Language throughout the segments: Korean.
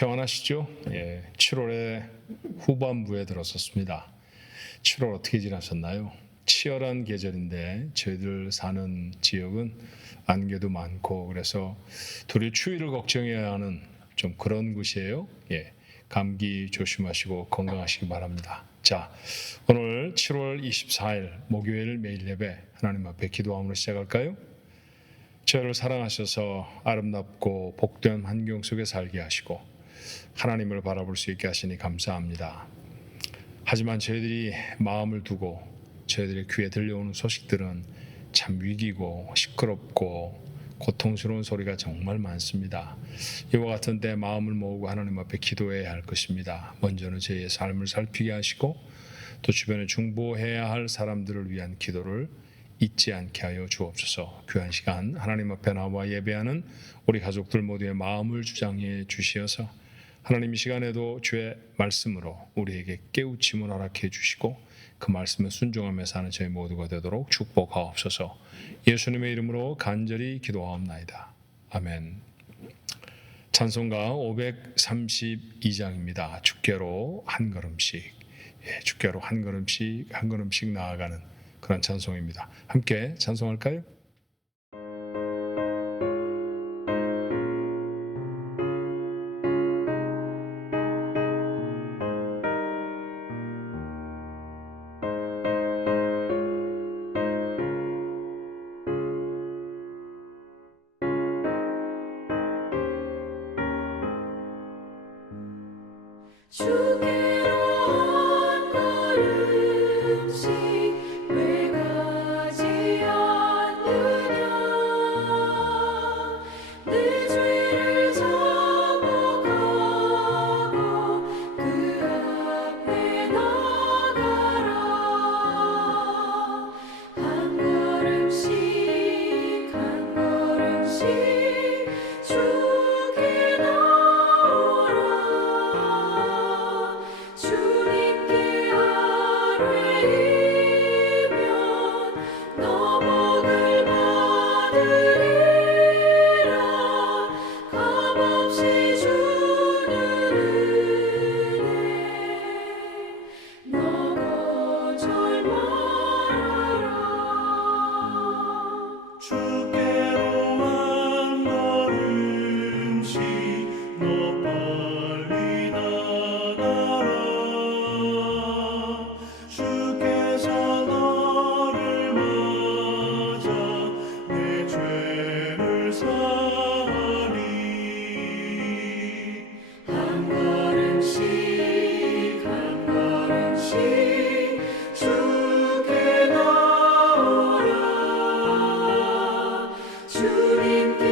평안하시죠? 7월의 후반부에 들어섰습니다. 7월 어떻게 지나셨나요? 치열한 계절인데 저희들 사는 지역은 안개도 많고 그래서 도리어 추위를 걱정해야 하는 좀 그런 곳이에요. 감기 조심하시고 건강하시기 바랍니다. 자, 오늘 7월 24일 목요일 매일 예배 하나님 앞에 기도함으로 시작할까요? 저를 사랑하셔서 아름답고 복된 환경 속에 살게 하시고 하나님을 바라볼 수 있게 하시니 감사합니다. 하지만 저희들이 마음을 두고 저희들의 귀에 들려오는 소식들은 참 위기고 시끄럽고 고통스러운 소리가 정말 많습니다. 이와 같은 때 마음을 모으고 하나님 앞에 기도해야 할 것입니다. 먼저는 저희의 삶을 살피게 하시고 또 주변에 중보해야 할 사람들을 위한 기도를 잊지 않게 하여 주옵소서. 귀한 시간 하나님 앞에 나와 예배하는 우리 가족들 모두의 마음을 주장해 주시어서 하나님 이 시간에도 주의 말씀으로 우리에게 깨우침을 허락해 주시고 그 말씀에 순종하며 사는 저희 모두가 되도록 축복하옵소서. 예수님의 이름으로 간절히 기도하옵나이다. 아멘. 찬송가 532장입니다. 주께로 한 걸음씩, 주께로 한 걸음씩 나아가는 그런 찬송입니다. 함께 찬송할까요? 주께로 한 걸음씩 왜 가지 않느냐 내 죄를 자복하고 그 앞에 나가라 한 걸음씩 한 걸음씩 주께 나오라 주님께 아뢰이면 너 복을 받으리라 값없이 주는 은혜 너 거절 말아라 주께로 한 걸음씩 너 빨리 나가라 주께서 너를 맞아 내 죄를 사하리 한 걸음씩 한 걸음씩 주께 나오라 주님께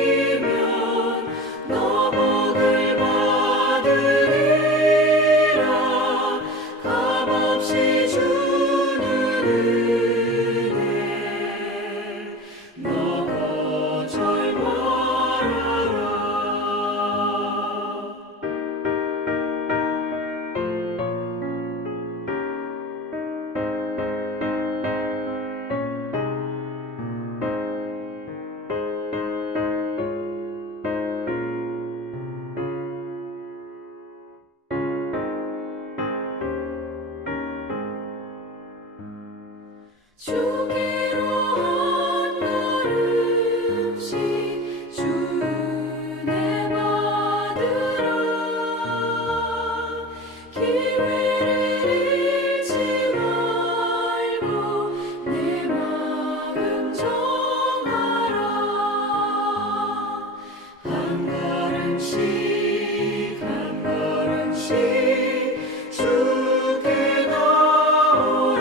아뢰이면 너 복을 받으리라 값없이 주는 은혜 너 거절 말아라 주께로 한 걸음씩 주 은혜 받으라 기회를 잃지 말고 내 마음 정하라 한 걸음씩 한 걸음씩 주께 나오라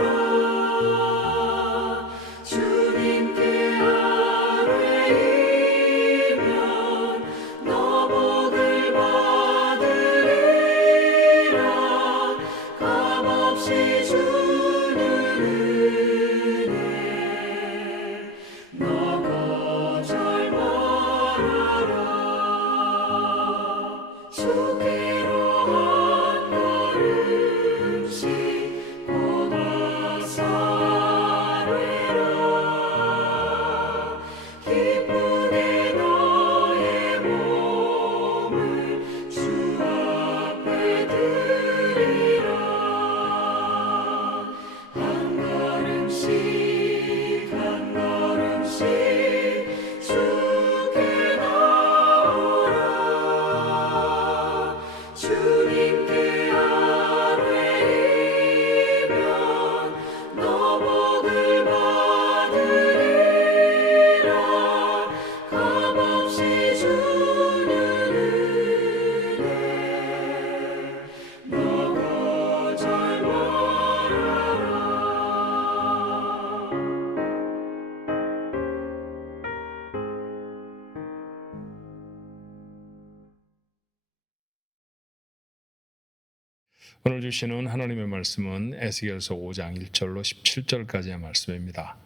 오늘 주시는 하나님의 말씀은 에스겔서 5장 1절로 17절까지의 말씀입니다.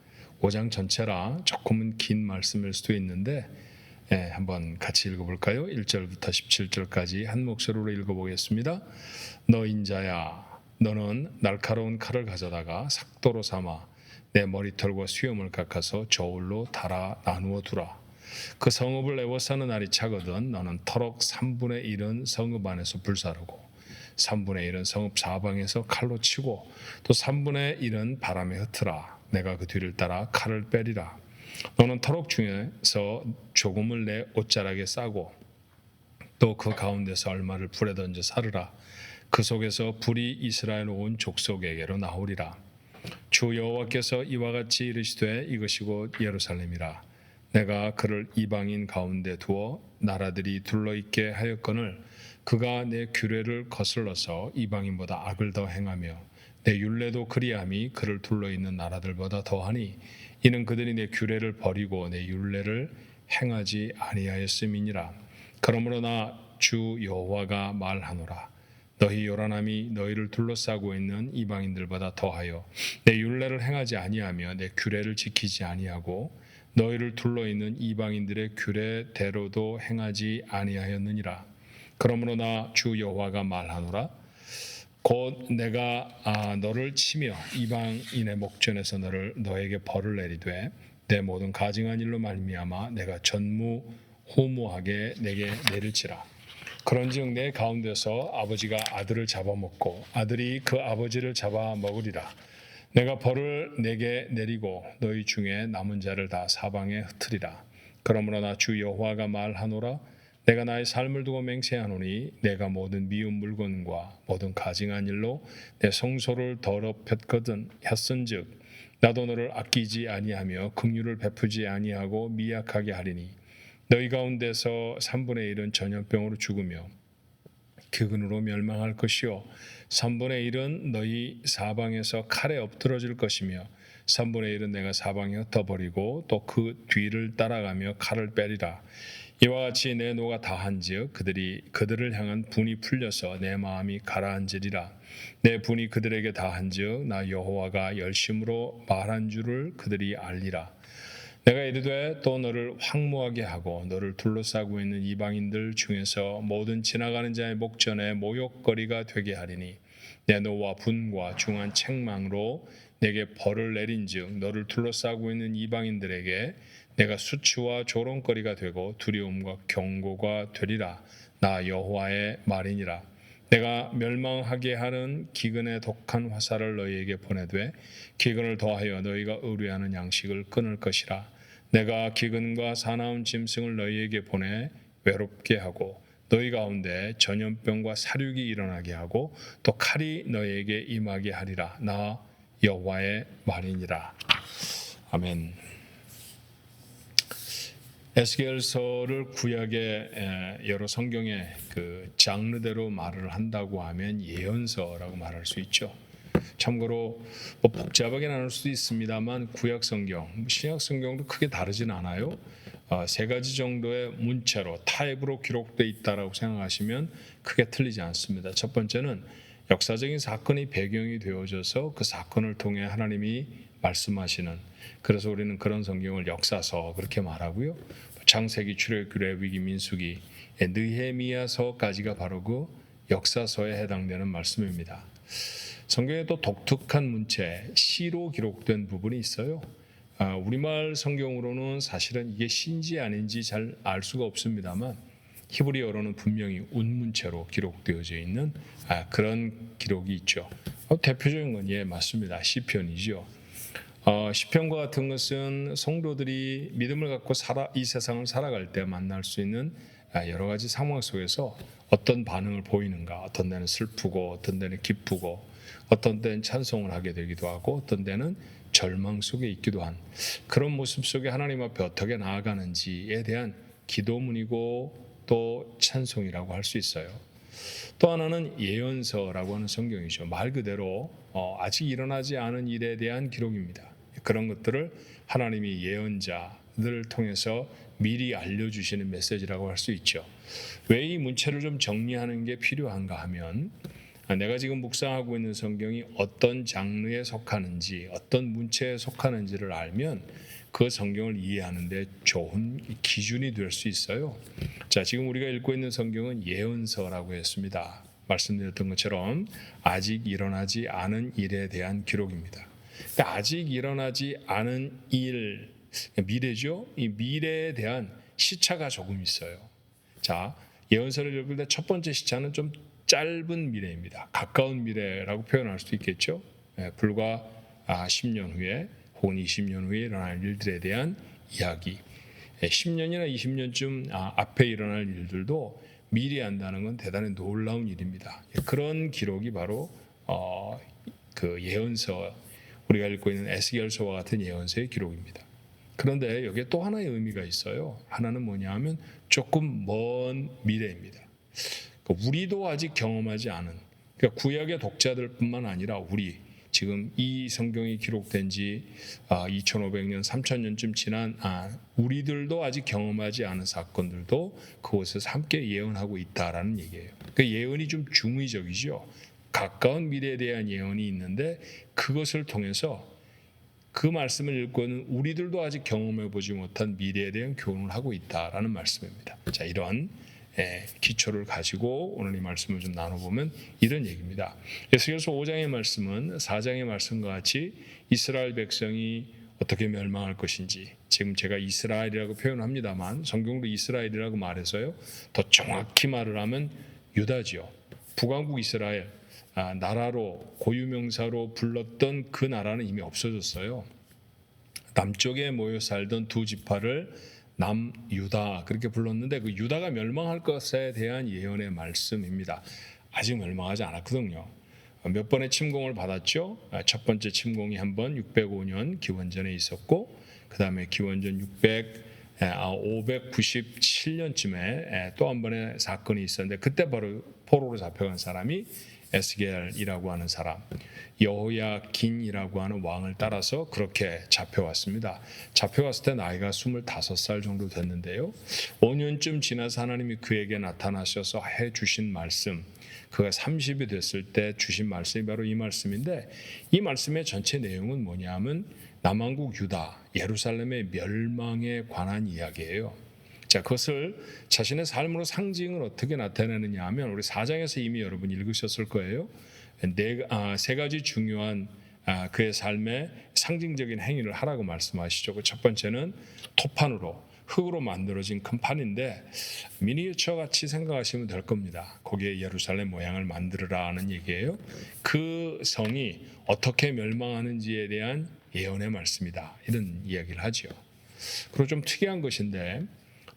5장 전체라 조금은 긴 말씀일 수도 있는데 한번 같이 읽어볼까요? 1절부터 17절까지 한 목소리로 읽어보겠습니다. 너 인자야, 너는 날카로운 칼을 가져다가 삭도로 삼아 내 머리털과 수염을 깎아서 저울로 달아 나누어 두라. 그 성읍을 에워싸는 날이 차거든 너는 터럭 3분의 1은 성읍 안에서 불사르고 3분의 1은 성읍 사방에서 칼로 치고 또 3분의 1은 바람에 흩으라. 내가 그 뒤를 따라 칼을 빼리라. 너는 터럭 중에서 조금을 내 옷자락에 싸고 또 그 가운데서 얼마를 불에 던져 사르라. 그 속에서 불이 이스라엘 온 족속에게로 나오리라. 주 여호와께서 이와 같이 이르시되 이것이 곧 예루살렘이라. 내가 그를 이방인 가운데 두어 나라들이 둘러있게 하였거늘 그가 내 규례를 거슬러서 이방인보다 악을 더 행하며 내 율례도 그리함이 그를 둘러있는 나라들보다 더하니 이는 그들이 내 규례를 버리고 내 율례를 행하지 아니하였음이니라. 그러므로 나 주 여호와가 말하노라. 너희 요란함이 너희를 둘러싸고 있는 이방인들보다 더하여 내 율례를 행하지 아니하며 내 규례를 지키지 아니하고 너희를 둘러있는 이방인들의 규례대로도 행하지 아니하였느니라. 그러므로 나 주 여호와가 말하노라. 곧 내가 너를 치며 이방인의 목전에서 너에게 벌을 내리되 내 모든 가증한 일로 말미암아 내가 전무후무하게 내게 내릴지라. 그런즉 내 가운데서 아버지가 아들을 잡아먹고 아들이 그 아버지를 잡아먹으리라. 내가 벌을 내게 내리고 너희 중에 남은 자를 다 사방에 흩으리라. 그러므로 나 주 여호와가 말하노라. 내가 나의 삶을 두고 맹세하노니 내가 모든 미운 물건과 모든 가증한 일로 내 성소를 더럽혔거든 했은즉 나도 너를 아끼지 아니하며 긍휼을 베푸지 아니하고 미약하게 하리니 너희 가운데서 3분의 1은 전염병으로 죽으며 기근으로 멸망할 것이요 3분의 1은 너희 사방에서 칼에 엎드러질 것이며 3분의 1은 내가 사방에 흩어버리고 또 그 뒤를 따라가며 칼을 빼리라. 이와 같이 내 노가 다한즉 그들을 향한 분이 풀려서 내 마음이 가라앉으리라. 내 분이 그들에게 다한즉 나 여호와가 열심으로 말한 줄을 그들이 알리라. 내가 이르되 또 너를 황무하게 하고 너를 둘러싸고 있는 이방인들 중에서 모든 지나가는 자의 목전에 모욕거리가 되게 하리니 내 노와 분과 중한 책망으로 내게 벌을 내린즉 너를 둘러싸고 있는 이방인들에게 내가 수치와 조롱거리가 되고 두려움과 경고가 되리라. 나 여호와의 말이니라. 내가 멸망하게 하는 기근의 독한 화살을 너희에게 보내되 기근을 더하여 너희가 의뢰하는 양식을 끊을 것이라. 내가 기근과 사나운 짐승을 너희에게 보내 외롭게 하고 너희 가운데 전염병과 사륙이 일어나게 하고 또 칼이 너희에게 임하게 하리라. 나 여호와의 말이니라. 아멘. 에스겔서를 구약의 여러 성경의 그 장르대로 말을 한다고 하면 예언서라고 말할 수 있죠. 참고로 복잡하게 나눌 수도 있습니다만 구약 성경, 신약 성경도 크게 다르진 않아요. 세 가지 정도의 문체로 타입으로 기록되어 있다라고 생각하시면 크게 틀리지 않습니다. 첫 번째는 역사적인 사건이 배경이 되어져서 그 사건을 통해 하나님이 말씀하시는, 그래서 우리는 그런 성경을 역사서 그렇게 말하고요. 창세기, 출애굽기, 레위기, 민수기, 느헤미야서까지가 바로 그 역사서에 해당되는 말씀입니다. 성경에 또 독특한 문체, 시로 기록된 부분이 있어요. 우리말 성경으로는 사실은 이게 시인지 아닌지 잘 알 수가 없습니다만 히브리어로는 분명히 운문체로 기록되어져 있는 그런 기록이 있죠. 대표적인 건 맞습니다. 시편이죠. 시편과 같은 것은 성도들이 믿음을 갖고 이 세상을 살아갈 때 만날 수 있는 여러 가지 상황 속에서 어떤 반응을 보이는가, 어떤 데는 슬프고 어떤 데는 기쁘고 어떤 때는 찬송을 하게 되기도 하고 어떤 때는 절망 속에 있기도 한 그런 모습 속에 하나님 앞에 어떻게 나아가는지에 대한 기도문이고 또 찬송이라고 할 수 있어요. 또 하나는 예언서라고 하는 성경이죠. 말 그대로 아직 일어나지 않은 일에 대한 기록입니다. 그런 것들을 하나님이 예언자들을 통해서 미리 알려주시는 메시지라고 할 수 있죠. 왜 이 문체를 좀 정리하는 게 필요한가 하면 내가 지금 묵상하고 있는 성경이 어떤 장르에 속하는지, 어떤 문체에 속하는지를 알면 그 성경을 이해하는 데 좋은 기준이 될 수 있어요. 자, 지금 우리가 읽고 있는 성경은 예언서라고 했습니다. 말씀드렸던 것처럼 아직 일어나지 않은 일에 대한 기록입니다. 그러니까 아직 일어나지 않은 일, 미래죠. 이 미래에 대한 시차가 조금 있어요. 자, 예언서를 읽을 때 첫 번째 시차는 좀 짧은 미래입니다. 가까운 미래라고 표현할 수도 있겠죠. 불과 10년 후에 혹은 20년 후에 일어날 일들에 대한 이야기. 10년이나 20년쯤 앞에 일어날 일들도 미리 안다는 건 대단히 놀라운 일입니다. 그런 기록이 바로 그 예언서, 우리가 읽고 있는 에스겔서와 같은 예언서의 기록입니다. 그런데 여기에 또 하나의 의미가 있어요. 하나는 뭐냐 하면 조금 먼 미래입니다. 우리도 아직 경험하지 않은, 그러니까 구약의 독자들뿐만 아니라 우리 지금 이 성경이 기록된 지 2500년, 3000년쯤 지난 우리들도 아직 경험하지 않은 사건들도 그곳에서 함께 예언하고 있다라는 얘기예요. 그 예언이 좀 중의적이죠. 가까운 미래에 대한 예언이 있는데 그것을 통해서 그 말씀을 읽고는 우리들도 아직 경험해 보지 못한 미래에 대한 교훈을 하고 있다라는 말씀입니다. 자, 이런 기초를 가지고 오늘 이 말씀을 좀 나눠보면 이런 얘기입니다. 에스겔서 5장의 말씀은 4장의 말씀과 같이 이스라엘 백성이 어떻게 멸망할 것인지, 지금 제가 이스라엘이라고 표현합니다만 성경도 이스라엘이라고 말해서요, 더 정확히 말을 하면 유다지요. 북왕국 이스라엘, 나라로 고유명사로 불렀던 그 나라는 이미 없어졌어요. 남쪽에 모여 살던 두 지파를 남유다 그렇게 불렀는데 그 유다가 멸망할 것에 대한 예언의 말씀입니다. 아직 멸망하지 않았거든요. 몇 번의 침공을 받았죠. 첫 번째 침공이 한번 605년 기원전에 있었고, 그 다음에 기원전 597년쯤에 또 한 번의 사건이 있었는데 그때 바로 포로로 잡혀간 사람이 에스겔이라고 하는 사람, 여호야긴이라고 하는 왕을 따라서 그렇게 잡혀왔습니다. 잡혀왔을 때 나이가 25살 정도 됐는데요. 5년쯤 지나서 하나님이 그에게 나타나셔서 해주신 말씀, 그가 30이 됐을 때 주신 말씀이 바로 이 말씀인데, 이 말씀의 전체 내용은 뭐냐면 남왕국 유다, 예루살렘의 멸망에 관한 이야기예요. 자, 그것을 자신의 삶으로 상징을 어떻게 나타내느냐 하면 우리 4장에서 이미 여러분 읽으셨을 거예요. 세 가지 중요한 그의 삶의 상징적인 행위를 하라고 말씀하시죠. 그 첫 번째는 토판으로, 흙으로 만들어진 큰 판인데 미니어처 같이 생각하시면 될 겁니다. 거기에 예루살렘 모양을 만들으라는 얘기예요. 그 성이 어떻게 멸망하는지에 대한 예언의 말씀이다, 이런 이야기를 하죠. 그리고 좀 특이한 것인데,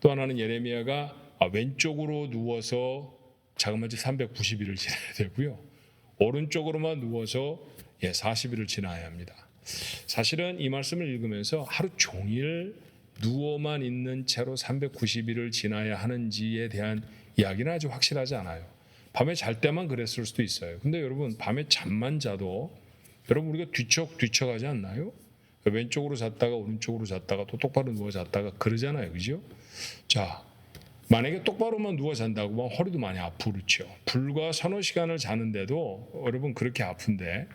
또 하나는 예레미야가 왼쪽으로 누워서 자그마치 390일을 지나야 되고요, 오른쪽으로만 누워서 40일을 지나야 합니다. 사실은 이 말씀을 읽으면서 하루 종일 누워만 있는 채로 390일을 지나야 하는지에 대한 이야기는 아주 확실하지 않아요. 밤에 잘 때만 그랬을 수도 있어요. 근데 여러분, 밤에 잠만 자도 여러분 우리가 뒤척하지 않나요? 왼쪽으로 잤다가 오른쪽으로 잤다가 또 똑바로 누워 잤다가 그러잖아요, 그죠? 자, 만약에 똑바로만 누워 잔다고 하면 허리도 많이 아프고 그렇죠. 불과 서너 시간을 자는데도 여러분 그렇게 아픈데,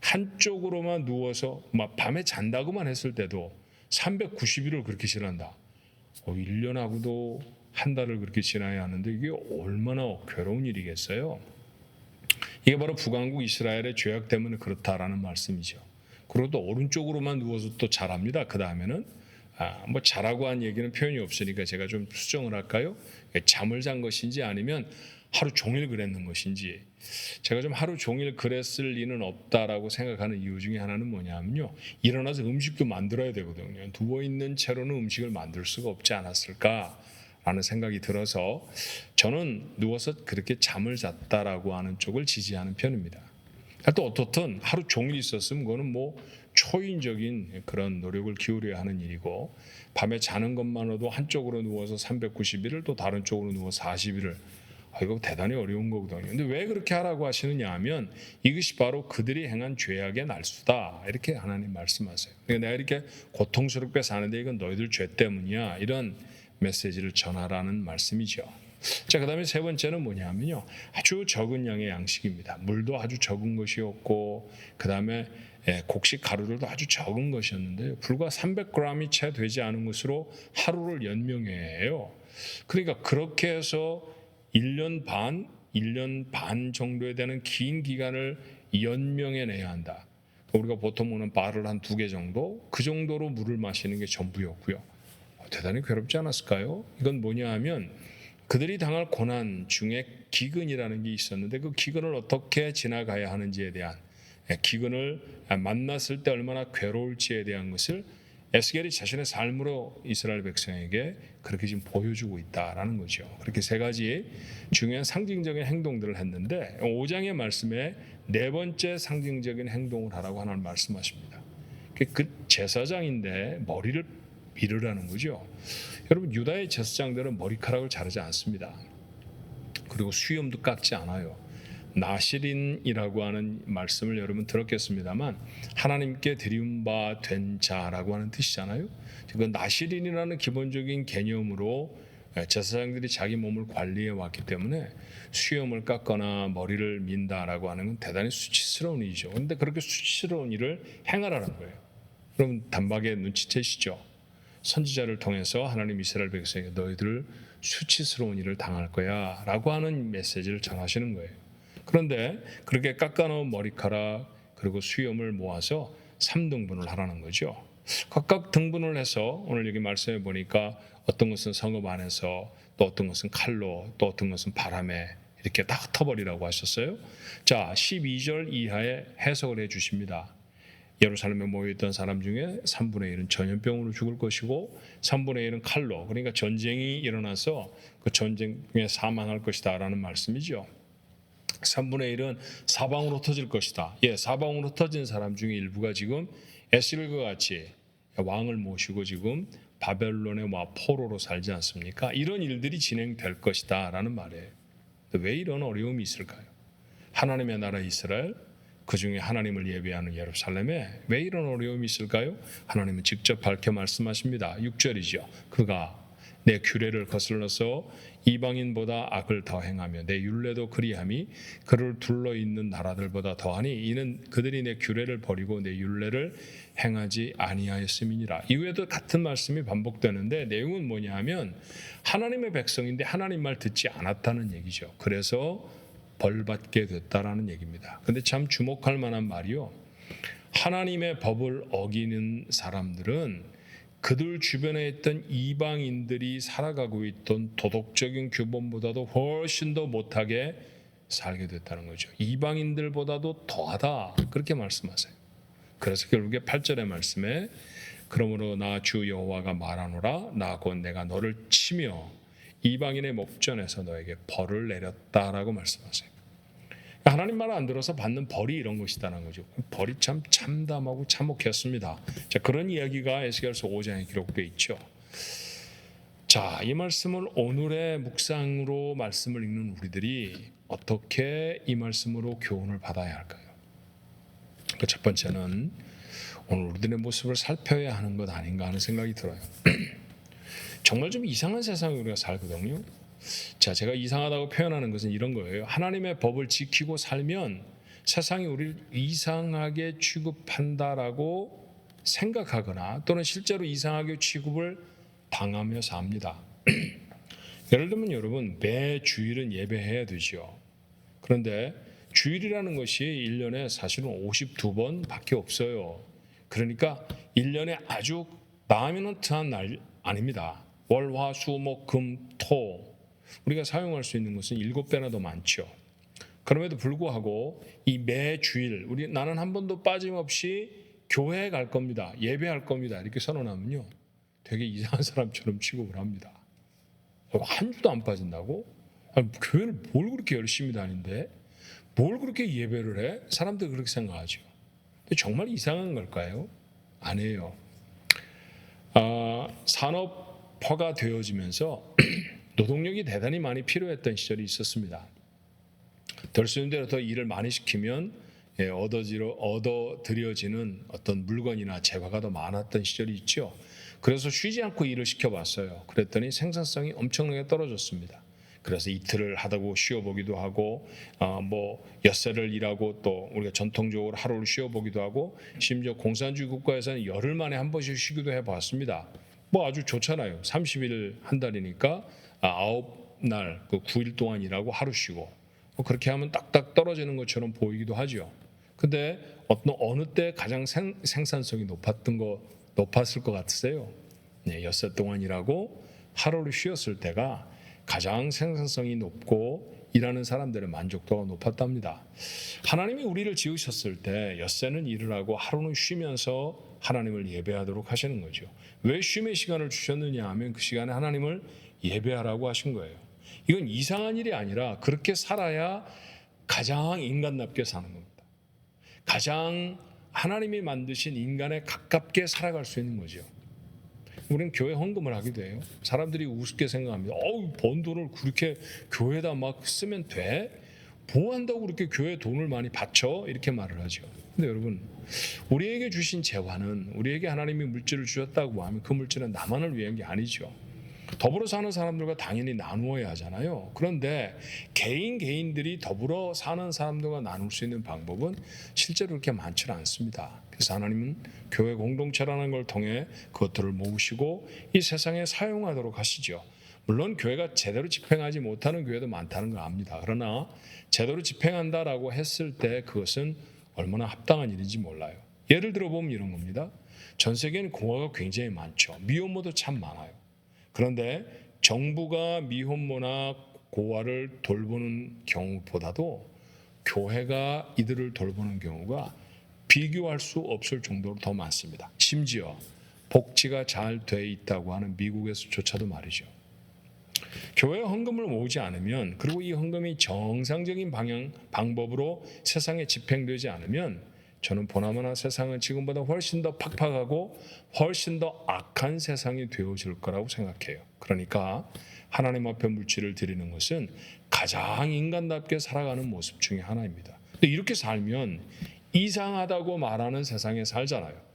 한쪽으로만 누워서 밤에 잔다고만 했을 때도 390일을 그렇게 지난다. 1년하고도 한 달을 그렇게 지나야 하는데 이게 얼마나 괴로운 일이겠어요. 이게 바로 북왕국 이스라엘의 죄악 때문에 그렇다라는 말씀이죠. 그리고 또 오른쪽으로만 누워서 또 잘합니다. 그 다음에는 자라고 한 얘기는 표현이 없으니까 제가 좀 수정을 할까요? 잠을 잔 것인지 아니면 하루 종일 그랬는 것인지. 제가 좀 하루 종일 그랬을 리는 없다라고 생각하는 이유 중에 하나는 뭐냐면요, 일어나서 음식도 만들어야 되거든요. 누워있는 채로는 음식을 만들 수가 없지 않았을까라는 생각이 들어서 저는 누워서 그렇게 잠을 잤다라고 하는 쪽을 지지하는 편입니다. 또 어떻든 하루 종일 있었으면 그거는 초인적인 그런 노력을 기울여야 하는 일이고, 밤에 자는 것만으로도 한쪽으로 누워서 390일을 또 다른 쪽으로 누워서 40일을, 이거 대단히 어려운 거거든요. 근데 왜 그렇게 하라고 하시느냐 하면 이것이 바로 그들이 행한 죄악의 날수다, 이렇게 하나님 말씀하세요. 그러니까 내가 이렇게 고통스럽게 사는데 이건 너희들 죄 때문이야, 이런 메시지를 전하라는 말씀이죠. 자, 그다음에 세 번째는 뭐냐면요, 아주 적은 양의 양식입니다. 물도 아주 적은 것이었고, 그다음에 곡식 가루들도 아주 적은 것이었는데요, 불과 300g이 채 되지 않은 것으로 하루를 연명해야 해요. 그러니까 그렇게 해서 1년 반 정도에 되는 긴 기간을 연명해내야 한다. 우리가 보통 먹는 바를 한 2개 정도, 그 정도로 물을 마시는 게 전부였고요. 대단히 괴롭지 않았을까요? 이건 뭐냐 하면 그들이 당할 고난 중에 기근이라는 게 있었는데, 그 기근을 어떻게 지나가야 하는지에 대한, 기근을 만났을 때 얼마나 괴로울지에 대한 것을 에스겔이 자신의 삶으로 이스라엘 백성에게 그렇게 지금 보여주고 있다라는 거죠. 그렇게 세 가지 중요한 상징적인 행동들을 했는데, 5장의 말씀에 네 번째 상징적인 행동을 하라고 하나님 말씀하십니다. 그 제사장인데 머리를 밀으라는 거죠. 여러분, 유다의 제사장들은 머리카락을 자르지 않습니다. 그리고 수염도 깎지 않아요. 나시린이라고 하는 말씀을 여러분 들었겠습니다만, 하나님께 드리운 바 된 자라고 하는 뜻이잖아요. 그 나시린이라는 기본적인 개념으로 제사장들이 자기 몸을 관리해 왔기 때문에 수염을 깎거나 머리를 민다라고 하는 건 대단히 수치스러운 일이죠. 그런데 그렇게 수치스러운 일을 행하라는 거예요. 여러분, 단박에 눈치채시죠? 선지자를 통해서 하나님 이스라엘 백성에게 너희들 수치스러운 일을 당할 거야 라고 하는 메시지를 전하시는 거예요. 그런데 그렇게 깎아놓은 머리카락 그리고 수염을 모아서 3등분을 하라는 거죠. 각각 등분을 해서 오늘 여기 말씀해 보니까 어떤 것은 성읍 안에서, 또 어떤 것은 칼로, 또 어떤 것은 바람에 이렇게 다 흩어버리라고 하셨어요. 자, 12절 이하에 해석을 해 주십니다. 예루살렘에 모여있던 사람 중에 3분의 1은 전염병으로 죽을 것이고 3분의 1은 칼로, 그러니까 전쟁이 일어나서 그 전쟁에 사망할 것이다 라는 말씀이죠. 3분의 1은 사방으로 흩어질 것이다. 사방으로 흩어진 사람 중에 일부가 지금 에스겔과 같이 왕을 모시고 지금 바벨론에 와 포로로 살지 않습니까? 이런 일들이 진행될 것이다 라는 말이에요. 왜 이런 어려움이 있을까요? 하나님의 나라 이스라엘, 그 중에 하나님을 예배하는 예루살렘에 왜 이런 어려움이 있을까요? 하나님은 직접 밝혀 말씀하십니다. 6절이죠. 그가 내 규례를 거슬러서 이방인보다 악을 더 행하며 내 율례도 그리함이 그를 둘러 있는 나라들보다 더하니 이는 그들이 내 규례를 버리고 내 율례를 행하지 아니하였음이니라. 이후에도 같은 말씀이 반복되는데 내용은 뭐냐 하면 하나님의 백성인데 하나님 말 듣지 않았다는 얘기죠. 그래서 벌받게 됐다라는 얘기입니다. 근데 참 주목할 만한 말이요, 하나님의 법을 어기는 사람들은 그들 주변에 있던 이방인들이 살아가고 있던 도덕적인 규범보다도 훨씬 더 못하게 살게 됐다는 거죠. 이방인들보다도 더하다, 그렇게 말씀하세요. 그래서 결국에 8절의 말씀에 그러므로 나 주 여호와가 말하노라, 나 곧 내가 너를 치며 이방인의 목전에서 너에게 벌을 내렸다라고 말씀하세요. 하나님 말 안 들어서 받는 벌이 이런 것이다라는 거죠. 벌이 참 참담하고 참혹했습니다. 자, 그런 이야기가 에스겔서 5장에 기록되어 있죠. 자, 이 말씀을 오늘의 묵상으로 말씀을 읽는 우리들이 어떻게 이 말씀으로 교훈을 받아야 할까요? 그 첫 번째는 오늘 우리들의 모습을 살펴야 하는 것 아닌가 하는 생각이 들어요. 정말 좀 이상한 세상에 우리가 살거든요. 자, 제가 이상하다고 표현하는 것은 이런 거예요. 하나님의 법을 지키고 살면 세상이 우리를 이상하게 취급한다라고 생각하거나 또는 실제로 이상하게 취급을 당하며 삽니다. 예를 들면 여러분, 매 주일은 예배해야 되죠. 그런데 주일이라는 것이 1년에 사실은 52번밖에 없어요. 그러니까 1년에 아주 다미넌트한 날 아닙니다. 월, 화, 수, 목, 금, 토, 우리가 사용할 수 있는 것은 7배나 더 많죠. 그럼에도 불구하고 이 매 주일 나는 한 번도 빠짐없이 교회에 갈 겁니다, 예배할 겁니다 이렇게 선언하면요, 되게 이상한 사람처럼 취급을 합니다. 한 주도 안 빠진다고? 아니, 교회를 뭘 그렇게 열심히 다니는데 뭘 그렇게 예배를 해? 사람들이 그렇게 생각하죠. 근데 정말 이상한 걸까요? 아니에요. 산업화가 되어지면서 노동력이 대단히 많이 필요했던 시절이 있었습니다. 될 수 있는 대로 더 일을 많이 시키면 얻어들여지는 어떤 물건이나 재화가 더 많았던 시절이 있죠. 그래서 쉬지 않고 일을 시켜봤어요. 그랬더니 생산성이 엄청나게 떨어졌습니다. 그래서 이틀을 하다고 쉬어보기도 하고 뭐 엿새를 일하고 또 우리가 전통적으로 하루를 쉬어보기도 하고 심지어 공산주의 국가에서는 열흘 만에 한 번씩 쉬기도 해봤습니다. 뭐 아주 좋잖아요. 30일 한 달이니까 9날 그 9일 동안 일하고 하루 쉬고 그렇게 하면 딱딱 떨어지는 것처럼 보이기도 하죠. 근데 어느 때 가장 생산성이 높았을 것 같으세요? 네, 엿새 동안 일하고 하루를 쉬었을 때가 가장 생산성이 높고 일하는 사람들의 만족도가 높았답니다. 하나님이 우리를 지으셨을 때 엿새는 일을 하고 하루는 쉬면서 하나님을 예배하도록 하시는 거죠. 왜 쉼의 시간을 주셨느냐 하면 그 시간에 하나님을 예배하라고 하신 거예요. 이건 이상한 일이 아니라 그렇게 살아야 가장 인간답게 사는 겁니다. 가장 하나님이 만드신 인간에 가깝게 살아갈 수 있는 거죠. 우리는 교회 헌금을 하기도 해요. 사람들이 우습게 생각합니다. 번 돈을 그렇게 교회에다 막 쓰면 돼? 뭐 한다고 그렇게 교회에 돈을 많이 바쳐? 이렇게 말을 하죠. 근데 여러분, 우리에게 주신 재화는 우리에게 하나님이 물질을 주셨다고 하면 그 물질은 나만을 위한 게 아니죠. 더불어 사는 사람들과 당연히 나누어야 하잖아요. 그런데 개인들이 더불어 사는 사람들과 나눌 수 있는 방법은 실제로 그렇게 많지 않습니다. 그래서 하나님은 교회 공동체라는 걸 통해 그것들을 모으시고 이 세상에 사용하도록 하시죠. 물론 교회가 제대로 집행하지 못하는 교회도 많다는 걸 압니다. 그러나 제대로 집행한다라고 했을 때 그것은 얼마나 합당한 일인지 몰라요. 예를 들어 보면 이런 겁니다. 전 세계에는 공화가 굉장히 많죠. 미혼모도 참 많아요. 그런데 정부가 미혼모나 고아를 돌보는 경우보다도 교회가 이들을 돌보는 경우가 비교할 수 없을 정도로 더 많습니다. 심지어 복지가 잘 돼 있다고 하는 미국에서조차도 말이죠. 교회 헌금을 모으지 않으면, 그리고 이 헌금이 정상적인 방법으로 세상에 집행되지 않으면 저는 보나마나 세상은 지금보다 훨씬 더 팍팍하고 훨씬 더 악한 세상이 되어질 거라고 생각해요. 그러니까 하나님 앞에 물질을 드리는 것은 가장 인간답게 살아가는 모습 중에 하나입니다. 근데 이렇게 살면 이상하다고 말하는 세상에 살잖아요.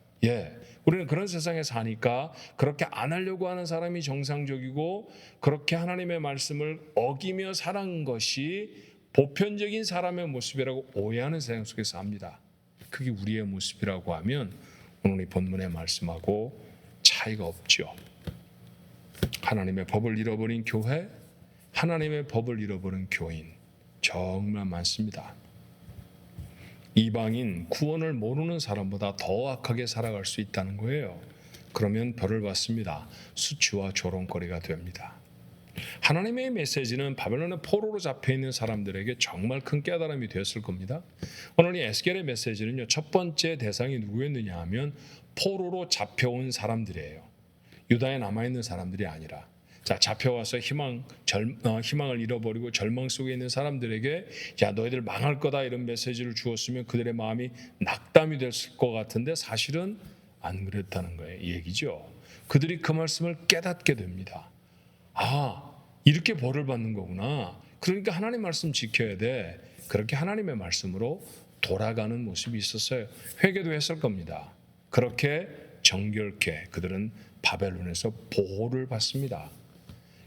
우리는 그런 세상에 사니까 그렇게 안 하려고 하는 사람이 정상적이고 그렇게 하나님의 말씀을 어기며 사는 것이 보편적인 사람의 모습이라고 오해하는 세상 속에서 삽니다. 그게 우리의 모습이라고 하면 오늘 이 본문의 말씀하고 차이가 없죠. 하나님의 법을 잃어버린 교회, 하나님의 법을 잃어버린 교인 정말 많습니다. 이방인, 구원을 모르는 사람보다 더 악하게 살아갈 수 있다는 거예요. 그러면 벌을 받습니다. 수치와 조롱거리가 됩니다. 하나님의 메시지는 바벨론의 포로로 잡혀있는 사람들에게 정말 큰 깨달음이 되었을 겁니다. 오늘 이 에스겔의 메시지는요, 첫 번째 대상이 누구였느냐 하면 포로로 잡혀온 사람들이에요. 유다에 남아있는 사람들이 아니라, 잡혀와서 희망을 잃어버리고 절망 속에 있는 사람들에게 너희들 망할 거다 이런 메시지를 주었으면 그들의 마음이 낙담이 됐을 것 같은데 사실은 안 그랬다는 거예요. 이 얘기죠. 그들이 그 말씀을 깨닫게 됩니다. 이렇게 벌을 받는 거구나. 그러니까 하나님 말씀 지켜야 돼. 그렇게 하나님의 말씀으로 돌아가는 모습이 있었어요. 회개도 했을 겁니다. 그렇게 정결케 그들은 바벨론에서 보호를 받습니다.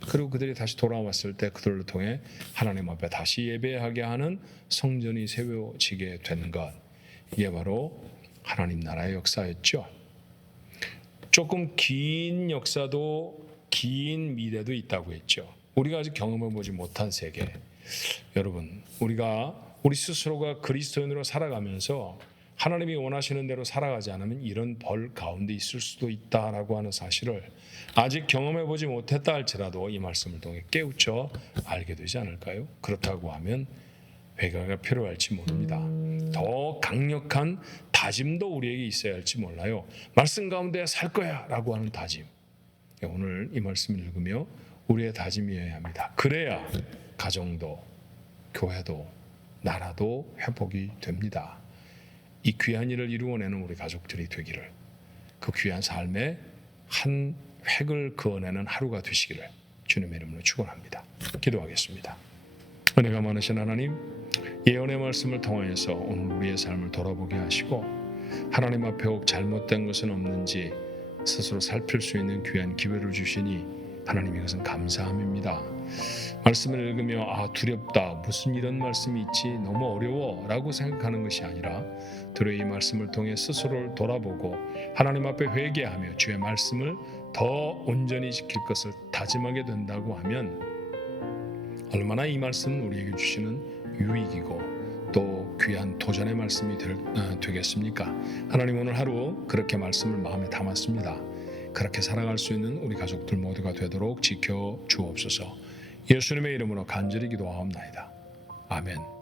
그리고 그들이 다시 돌아왔을 때 그들을 통해 하나님 앞에 다시 예배하게 하는 성전이 세워지게 된 것, 이게 바로 하나님 나라의 역사였죠. 조금 긴 역사도 긴 미래도 있다고 했죠. 우리가 아직 경험해보지 못한 세계. 여러분, 우리 스스로가 그리스도인으로 살아가면서 하나님이 원하시는 대로 살아가지 않으면 이런 벌 가운데 있을 수도 있다라고 하는 사실을 아직 경험해보지 못했다 할지라도 이 말씀을 통해 깨우쳐 알게 되지 않을까요? 그렇다고 하면 회개가 필요할지 모릅니다. 더 강력한 다짐도 우리에게 있어야 할지 몰라요. 말씀 가운데 살 거야 라고 하는 다짐. 오늘 이 말씀을 읽으며 우리의 다짐이어야 합니다. 그래야 가정도 교회도 나라도 회복이 됩니다. 이 귀한 일을 이루어내는 우리 가족들이 되기를, 그 귀한 삶에 한 획을 그어내는 하루가 되시기를 주님의 이름으로 축원합니다. 기도하겠습니다. 은혜가 많으신 하나님, 예언의 말씀을 통하여서 오늘 우리의 삶을 돌아보게 하시고 하나님 앞에 혹 잘못된 것은 없는지 스스로 살필 수 있는 귀한 기회를 주시니 하나님 이것은 감사함입니다. 말씀을 읽으며 두렵다, 무슨 이런 말씀이 있지, 너무 어려워 라고 생각하는 것이 아니라 들어 이 말씀을 통해 스스로를 돌아보고 하나님 앞에 회개하며 주의 말씀을 더 온전히 지킬 것을 다짐하게 된다고 하면 얼마나 이 말씀은 우리에게 주시는 유익이고 또 귀한 도전의 말씀이 되겠습니까? 하나님 오늘 하루 그렇게 말씀을 마음에 담았습니다. 그렇게 살아갈 수 있는 우리 가족들 모두가 되도록 지켜 주옵소서. 예수님의 이름으로 간절히 기도하옵나이다. 아멘.